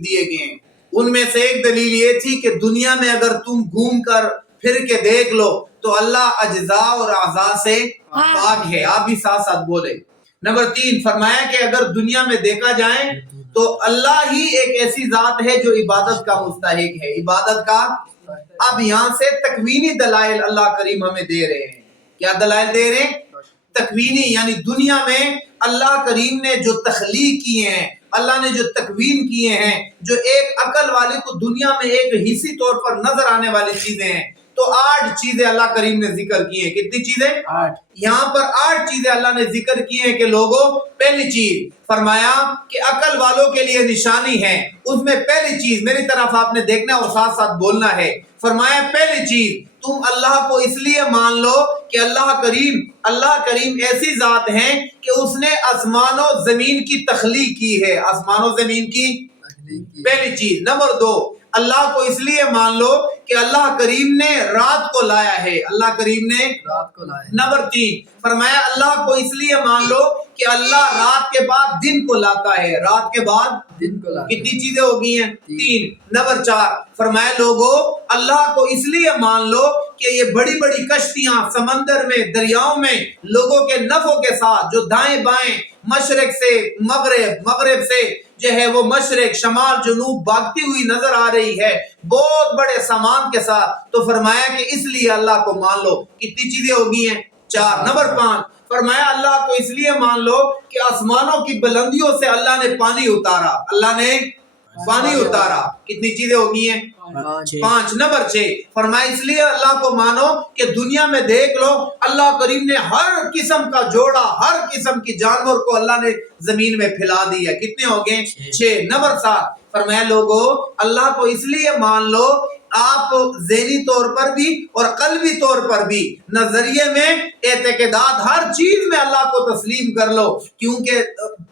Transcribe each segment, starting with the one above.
دیے گئے ہیں۔ ان میں سے ایک دلیل یہ تھی کہ دنیا میں اگر تم گھوم کر پھر کے دیکھ لو تو اللہ اجزاء اور اعضاء سے پاک ہے۔ آپ بھی ساتھ ساتھ بولے۔ نمبر 3 فرمایا کہ اگر دنیا میں دیکھا جائے تو اللہ ہی ایک ایسی ذات ہے جو عبادت کا مستحق ہے، عبادت کا۔ اب یہاں سے تکوینی دلائل اللہ کریم ہمیں دے رہے ہیں۔ کیا دلائل دے رہے ہیں؟ تکوینی، یعنی دنیا میں اللہ کریم نے جو تخلیق کیے ہیں، اللہ نے جو تکوین کیے ہیں، جو ایک عقل والے کو دنیا میں ایک حصی طور پر نظر آنے والی چیزیں ہیں، تو 8 چیزیں اللہ کریم نے ذکر کی ہیں۔ کتنی چیزیں؟ 8۔ یہاں پر 8 چیزیں اللہ نے ذکر کی ہیں کہ لوگوں، پہلی چیز فرمایا کہ عقل والوں کے لیے نشانی ہے۔ اس میں پہلی چیز میری طرف آپ نے دیکھنا اور ساتھ ساتھ بولنا ہے۔ فرمایا پہلی چیز تم اللہ کو اس لیے مان لو کہ اللہ کریم ایسی ذات ہے کہ اس نے آسمان و زمین کی تخلیق کی ہے، آسمان و زمین کی پہلی چیز۔ نمبر 2 اللہ کو اس لیے مان لو کہ اللہ کریم نے رات کو لایا ہے، اللہ کریم نے رات کو لایا ہے۔ نمبر 3 فرمایا اللہ کو اس لیے مان لو کہ اللہ رات کے بعد دن کو لاتا ہے، رات کے بعد دن کو لاتا ہے۔ کتنی چیزیں ہو گئی ہیں؟ 3۔ نمبر 4 فرمایا لوگوں اللہ کو اس لیے مان لو کہ یہ بڑی بڑی کشتیاں سمندر میں، دریاؤں میں لوگوں کے نفعوں کے ساتھ جو دائیں بائیں، مشرق سے مغرب سے جو ہے وہ مشرق شمال جنوب بھاگتی ہوئی نظر آ رہی ہے، بہت بڑے سامان کے ساتھ، تو فرمایا کہ اس لیے اللہ کو مان لو۔ کتنی چیزیں ہو گئی ہیں؟ 4۔ نمبر 5 فرمایا اللہ کو اس لیے مان لو کہ آسمانوں کی بلندیوں سے اللہ نے پانی اتارا، اللہ نے پانی اتارا۔ کتنی چیزیں ہو گئی ہیں؟ 5۔ نمبر 6 فرمایا اس لیے اللہ کو مانو کہ دنیا میں دیکھ لو اللہ کریم نے ہر قسم کا جوڑا، ہر قسم کی جانور کو اللہ نے زمین میں پھیلا دیا۔ کتنے ہو گئے؟ 6۔ نمبر 7 فرمایا لوگوں اللہ کو اس لیے مان لو آپ ذہنی طور پر بھی اور قلبی طور پر بھی، نظریے میں، اعتقادات، ہر چیز میں اللہ کو تسلیم کر لو، کیونکہ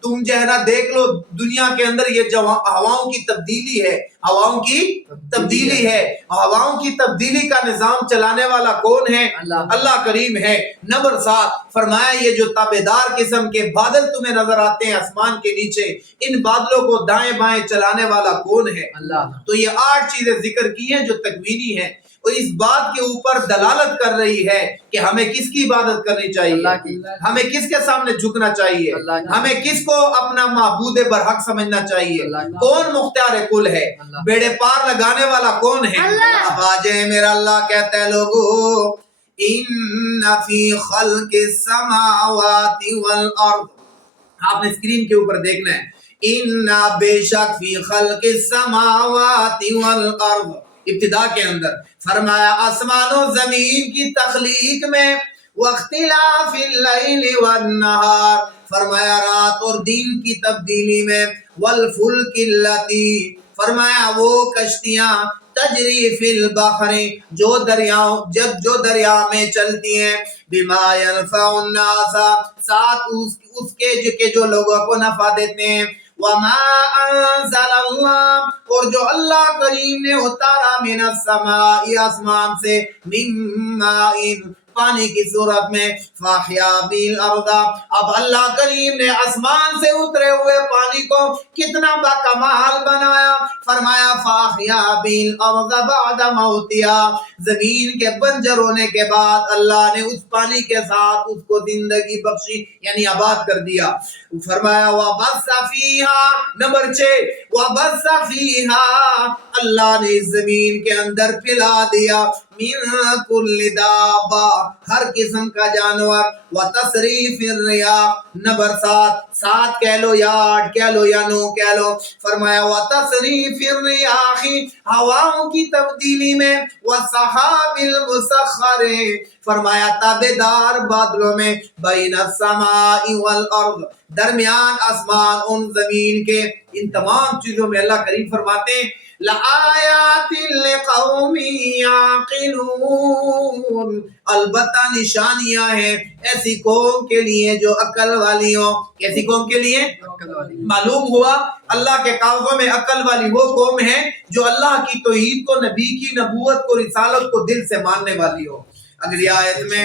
تم جو ہے نا دیکھ لو دنیا کے اندر یہ ہواؤں کی تبدیلی ہے، ہواؤں کی تبدیلی ہے، ہواؤں کی تبدیلی کا نظام چلانے والا کون ہے؟ اللہ کریم ہے۔ نمبر 7 فرمایا یہ جو تابعدار قسم کے بادل تمہیں نظر آتے ہیں آسمان کے نیچے، ان بادلوں کو دائیں بائیں چلانے والا کون ہے؟ اللہ۔ تو یہ 8 چیزیں ذکر کی ہیں جو تکوینی ہیں اور اس بات کے اوپر دلالت کر رہی ہے کہ ہمیں کس کی عبادت کرنی چاہیے، ہمیں کس کے سامنے جھکنا چاہیے، ہمیں کس کو اپنا معبود برحق سمجھنا چاہیے، کون مختار کل ہے، بیڑے پار لگانے والا کون ہے؟ اب آجے میرا اللہ کہتا ہے لوگو ان فی خلق السماوات والارض، آپ نے اسکرین کے اوپر دیکھنا ہے، ان بے شک فی خلق السماوات والارض، ابتدا کے اندر فرمایا آسمان و زمین کی تخلیق میں، واختلاف اللیل والنہار فرمایا رات اور دن کی تبدیلی میں، والفلک اللاتی فرمایا وہ کشتیاں، تجری فی البحر جو دریا میں چلتی ہیں، بما ينفع الناس ساتھ اس کے جو لوگوں کو نفع دیتے ہیں، وما انزل اللہ اور جو اللہ کریم نے اتارا من السماء آسمان سے، من ماء پانی کی صورت میں، فاحیا بالارض اب اللہ کریم نے آسمان سے اترے ہوئے پانی کو کتنا باکمال بنایا، فرمایا فاحیا بالارض بعد موتها، زمین کے بنجر ہونے کے بعد اللہ نے اس پانی کے ساتھ اس کو زندگی بخشی، یعنی آباد کر دیا۔ فرمایا وبث فیہا، نمبر 6 وبث فیہا اللہ نے زمین کے اندر پھیلا دیا، من کل دابہ ہر قسم کا جانور، وتصریف الریاح، نمبر 7 کہہ لو یا 8 کہہ لو یا 9 کہہ لو، فرمایا وتصریف الریاح ہواؤں کی تبدیلی میں، والسحاب المسخر فرمایا تابعدار بادلوں میں، بین السماء والارض درمیان آسمان اور زمین کے، ان تمام چیزوں میں اللہ کریم فرماتے ہیں لآیات لقوم یعقلون، البتہ نشانیاں ہیں ایسی قوم کے لیے جو عقل والی ہو۔ کیسی قوم کے لیے؟ معلوم ہوا اللہ کے کاغذوں میں عقل والی وہ قوم ہے جو اللہ کی توحید کو، نبی کی نبوت کو، رسالت کو دل سے ماننے والی ہو۔ اگلی آیت میں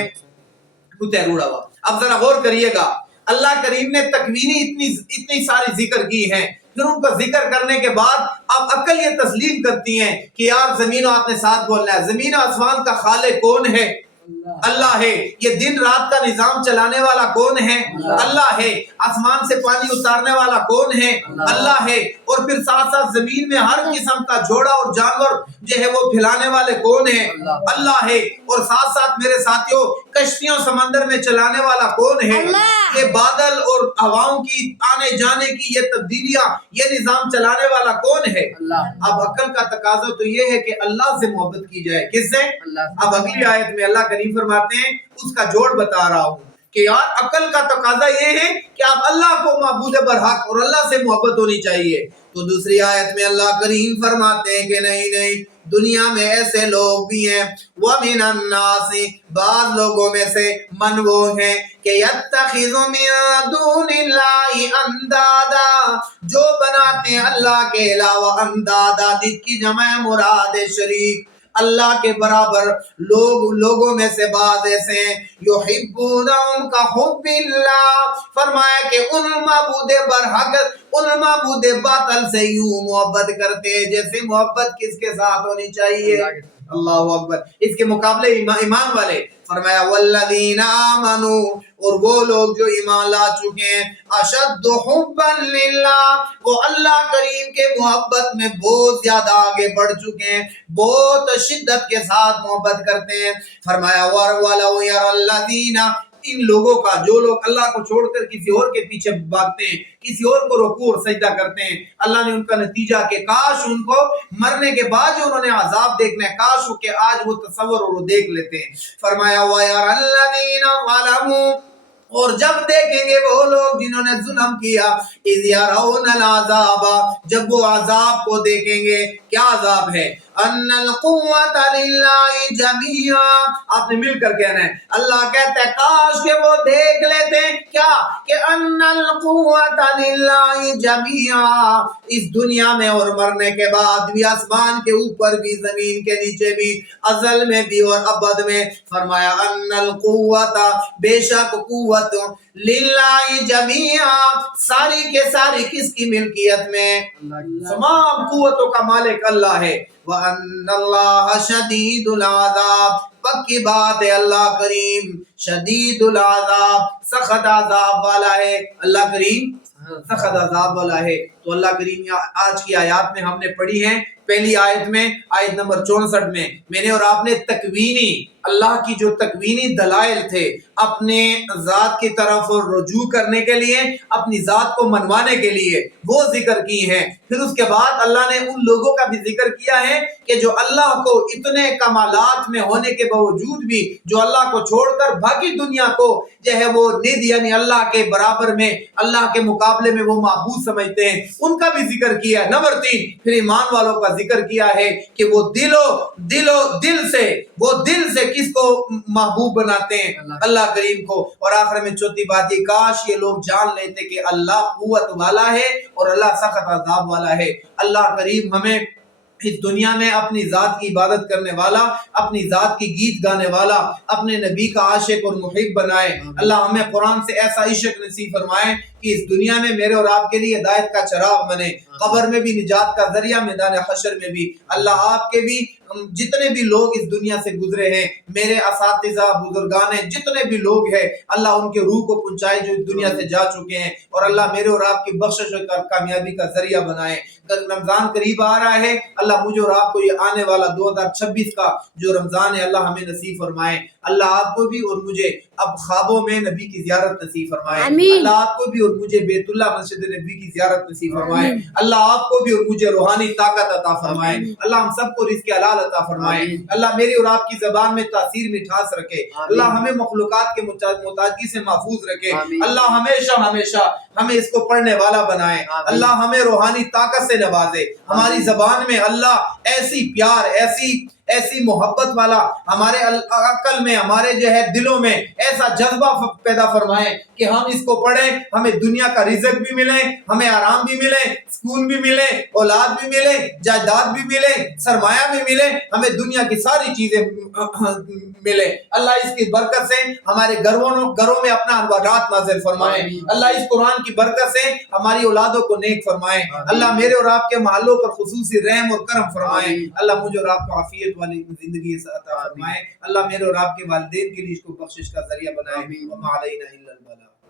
روڑا ہوا، اب ذرا غور کریے گا، اللہ کریم نے تکوینی اتنی ساری ذکر کی ہیں پھر ان کو ذکر کرنے کے بعد اب عقل یہ تسلیم کرتی ہیں کہ یار زمین و آپ نے ساتھ بولنا ہے، زمین و آسمان کا خالق کون ہے؟ اللہ ہے۔ یہ دن رات کا نظام چلانے والا کون ہے؟ اللہ ہے۔ آسمان سے پانی اتارنے والا کون ہے؟ اللہ ہے۔ اور پھر ساتھ ساتھ زمین میں ہر قسم کا جوڑا اور جانور جو ہے وہ پھیلانے والے کون ہیں؟ اللہ ہے۔ اور ساتھ ساتھ میرے ساتھیوں کشتیوں سمندر میں چلانے والا کون ہے؟ یہ بادل اور ہواؤں کی آنے جانے کی یہ تبدیلیاں، یہ نظام چلانے والا کون ہے؟ اب عقل کا تقاضا تو یہ ہے کہ اللہ سے محبت کی جائے۔ کس سے؟ اب اگلی آیت میں اللہ کریم فرماتے ہیں، اس کا جوڑ بتا رہا ہوں کہ یار عقل کا تقاضا یہ ہے کہ آپ اللہ کو معبود برحق اور اللہ سے محبت ہونی چاہیے۔ تو دوسری آیت میں اللہ کریم فرماتے ہیں کہ نہیں، دنیا میں ایسے لوگ بھی ہیں، وَمِنَ النَّاسِ بعض لوگوں میں سے من وہ ہیں کہ يَتَّخِذُ مِن دُونِ اللَّهِ اندادا، جو بناتے ہیں اللہ کے علاوہ اندادا، جس کی جمع مراد شریک، اللہ کے برابر لوگوں میں سے بعض ایسے ہیں یحبونہم کا حب اللہ، فرمایا کہ ان معبود برحق ان معبود باطل سے یوں محبت کرتے ہیں جیسے محبت کس کے ساتھ ہونی چاہیے؟ اللہ اکبر۔ اس کے مقابلے ایمان والے، فرمایا والذین آمنوا، اور وہ لوگ جو ایمان لا چکے ہیں، اشد حبا للہ، وہ اللہ کریم کے محبت میں بہت زیادہ آگے بڑھ چکے ہیں، بہت شدت کے ساتھ محبت کرتے ہیں۔ فرمایا وَلَوْ يَرَى الَّذِينَ، ان لوگوں کا جو لوگ اللہ کو چھوڑ کر کسی اور کے پیچھے بھاگتے ہیں، کسی اور کو رکوع اور سجدہ کرتے ہیں، اللہ نے ان کا نتیجہ کہ کاش ان کو مرنے کے بعد جو انہوں نے عذاب دیکھنا ہے، کاش کہ آج وہ تصور اور وہ دیکھ لیتے ہیں۔ فرمایا وَيَرَى الَّذِينَ ظَلَمُوا، اور جب دیکھیں گے وہ لوگ جنہوں نے ظلم کیا، اِذْ يَرَوْنَ الْعَذَابَ، جب وہ عذاب کو دیکھیں گے، کیا عذاب ہے؟ ان القوت للہ جميعا، آپ نے مل کر کہنا ہے، اللہ کہتا ہے کاش کہ وہ دیکھ لیتے کیا کہ ان القوت للہ جميعا، اس دنیا میں اور مرنے کے بعد بھی، آسمان کے اوپر بھی زمین کے نیچے بھی، ازل میں بھی اور ابد میں۔ فرمایا ان القوت، بے شک قوت للہ جميعا، ساری کے ساری کس کی ملکیت میں؟ تمام قوتوں کا مالک اللہ ہے۔ وَأَنَّ اللَّهَ شَدِيدُ الْعَذَابِ، پکی بات ہے اللہ کریم شدید العذاب، سخت عذاب والا ہے۔ اللہ کریم سخت عذاب والا ہے۔ تو اللہ کریم آج کی آیات میں ہم نے پڑھی ہیں، پہلی آیت میں آیت نمبر 64 میں نے اور آپ نے تکوینی، اللہ کی جو تکوینی دلائل تھے اپنے ذات کی طرف رجوع کرنے کے لیے، اپنی ذات کو منوانے کے لیے، وہ ذکر کی ہیں۔ پھر اس کے بعد اللہ نے ان لوگوں کا بھی ذکر کیا ہے کہ جو اللہ کو اتنے کمالات میں ہونے کے باوجود بھی جو اللہ کو چھوڑ کر باقی دنیا کو جو ہے وہ ند یعنی اللہ کے برابر میں، اللہ کے مقابلے میں وہ معبود سمجھتے ہیں، ان کا بھی ذکر کیا ہے۔ نمبر 3 پھر ایمان والوں کا ذکر کیا ہے کہ وہ دل سے کس کو محبوب بناتے ہیں؟ اللہ کریم کو۔ اور آخر میں چوتھی بات یہ، کاش یہ لوگ جان لیتے کہ اللہ قوت والا ہے اور اللہ سخت عذاب والا ہے۔ اللہ کریم ہمیں اس دنیا میں اپنی ذات کی عبادت کرنے والا، اپنی ذات کی گیت گانے والا، اپنے نبی کا عاشق اور محب بنائے۔ اللہ ہمیں قرآن سے ایسا عشق نصیب فرمائے کہ اس دنیا میں میرے اور آپ کے لیے ہدایت کا چراغ بنے، قبر میں بھی نجات کا ذریعہ، میدان حشر میں بھی۔ اللہ آپ کے بھی جتنے بھی لوگ اس دنیا سے گزرے ہیں، میرے اساتذہ بزرگان جتنے بھی لوگ ہیں، اللہ ان کے روح کو پہنچائے جو اس دنیا سے جا چکے ہیں، اور اللہ میرے اور آپ کی بخشش اور کامیابی کا ذریعہ بنائے۔ رمضان قریب آ رہا ہے، اللہ مجھے اور آپ کو یہ آنے والا 2026 کا جو رمضان ہے اللہ ہمیں نصیب فرمائے۔ اللہ آپ کو بھی اور مجھے اب خوابوں میں نبی کی زیارت نصیب فرمائے۔ اللہ آپ کو بھی اور مجھے بیت اللہ مسجد نبی کی زیارت نصیب فرمائے۔ اللہ آپ کو بھی اور مجھے روحانی طاقت عطا فرمائے۔ اللہ ہم سب کو رزق حلال عطا فرمائے۔ اللہ میری اور آپ کی زبان میں تاثیر مٹھاس رکھے۔ اللہ ہمیں مخلوقات کے محتاجی سے محفوظ رکھے۔ اللہ ہمیشہ ہمیں اس کو پڑھنے والا بنائے۔ اللہ ہمیں روحانی طاقت سے نوازے۔ ہماری زبان میں اللہ ایسی پیار، ایسی محبت والا ہمارے عقل میں، ہمارے جو ہے دلوں میں ایسا جذبہ پیدا فرمائے کہ ہم اس کو پڑھیں، ہمیں دنیا کا رزق بھی ملے، ہمیں آرام بھی ملے، سکون بھی ملے، اولاد بھی ملے، جائیداد بھی ملے، سرمایہ بھی ملے، ہمیں دنیا کی ساری چیزیں ملے۔ اللہ اس کی برکت سے ہمارے گھروں میں اپنا انوارات نازل فرمائے۔ اللہ اس قرآن کی برکت سے ہماری اولادوں کو نیک فرمائے۔ اللہ میرے اور آپ کے محلوں پر خصوصی رحم اور کرم فرمائے۔ اللہ مجھے اور آپ کو عافیت والی زندگی عطا فرمائے۔ اللہ میرے اور آپ کے والدین کے لیے اس کو بخشش کا ذریعہ بنائے۔ وما علینا الا البلاغ۔